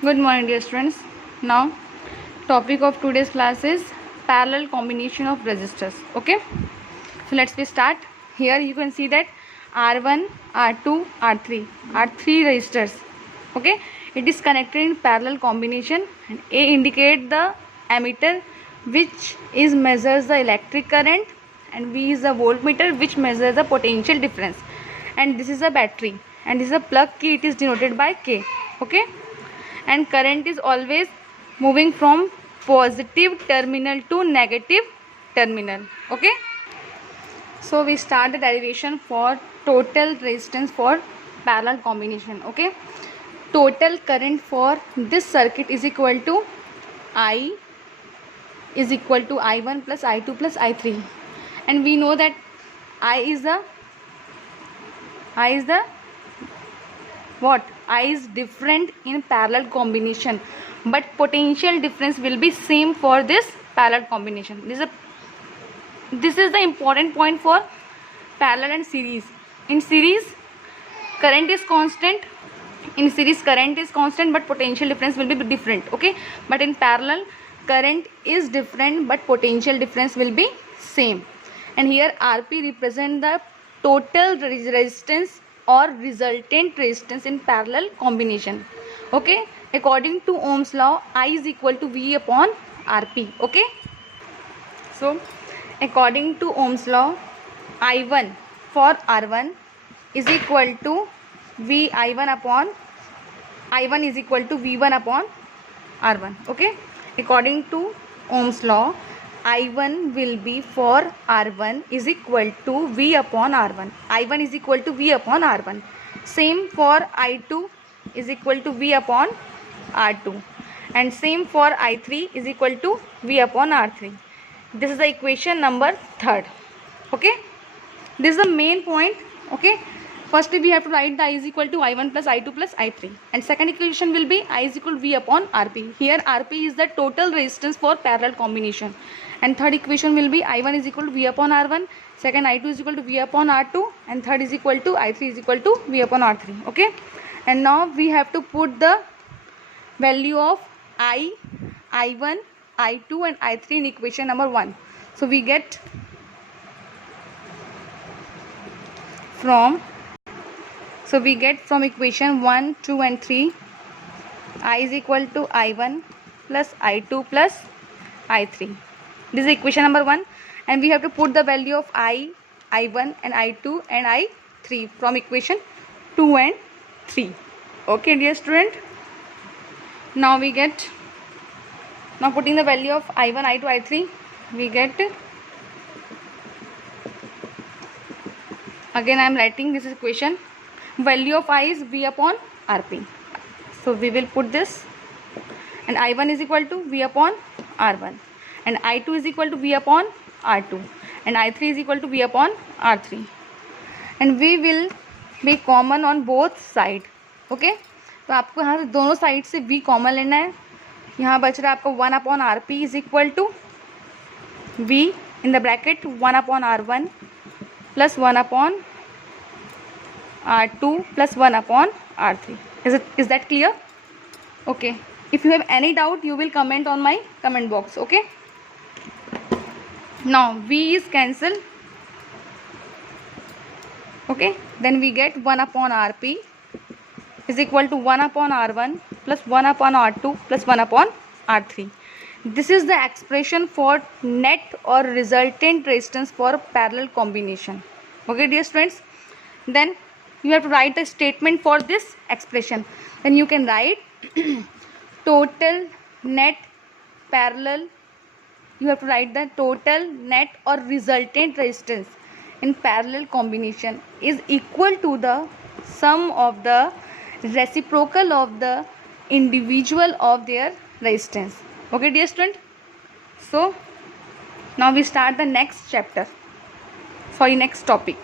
Good morning, dear students. Now, topic of today's class is parallel combination of resistors. Okay, so let's start. Here you can see that R1, R2, R3 are three resistors. Okay, it is connected in parallel combination, and A indicate the ammeter which is measures the electric current, and V is the voltmeter which measures the potential difference, and this is a battery, and this is a plug key. It is denoted by K. Okay, and current is always moving from positive terminal to negative terminal. Okay, so we start the derivation for total resistance for parallel combination. Okay, total current for this circuit is equal to I is equal to I1 plus I2 plus I3, and we know that I is the what? I is different in parallel combination, but potential difference will be same for this parallel combination. This is the important point for parallel and series. In series, current is constant. In series, current is constant, but potential difference will be different. Okay, but in parallel, current is different, but potential difference will be same. And here Rp represent the total resistance or resultant resistance in parallel combination. Okay, according to Ohm's law, I is equal to V upon Rp. Okay, so according to Ohm's law, I1 for R1 is equal to I1 is equal to V1 upon R1. Okay, according to Ohm's law, I1 will be for R1 is equal to V upon R1. I1 is equal to V upon R1. Same for I2 is equal to V upon R2. And same for I3 is equal to V upon R3. This is the equation number 3rd. Okay, this is the main point. Okay, firstly we have to write the I is equal to I1 plus I2 plus I3, and second equation will be I is equal to V upon Rp. Here Rp is the total resistance for parallel combination, and third equation will be I1 is equal to V upon R1, second I2 is equal to V upon R2, and third is equal to I3 is equal to V upon R3. Okay, and now we have to put the value of I1, I2 and I3 in equation number 1. So we get from equation 1, 2 and 3, I is equal to I1 plus I2 plus I3. This is equation number 1, and we have to put the value of I1 and I2 and I3 from equation 2 and 3. Okay, dear student. Now putting the value of I1, I2, I3, we get, again I am writing this equation. Value of I is V upon Rp. So we will put this, and I1 is equal to V upon R1, and I2 is equal to V upon R2, and I3 is equal to V upon R3, and we will be common on both side. Okay, तो आपको यहाँ से दोनों side से V common लेना है. यहाँ बच रहा है आपको 1 upon Rp is equal to V in the bracket 1 upon R1 plus 1 upon R2 plus 1 upon R3. Is that clear? Okay, if you have any doubt you will comment on my comment box. Okay, now V is cancelled. Okay, then we get 1 upon Rp is equal to 1 upon R1 plus 1 upon R2 plus 1 upon R3. This is the expression for net or resultant resistance for parallel combination. Okay, dear students, then you have to write the statement for this expression. Then you can write total net parallel. You have to write the total net or resultant resistance in parallel combination is equal to the sum of the reciprocal of the individual of their resistance. Okay, dear student. So now we start the next chapter. Next topic.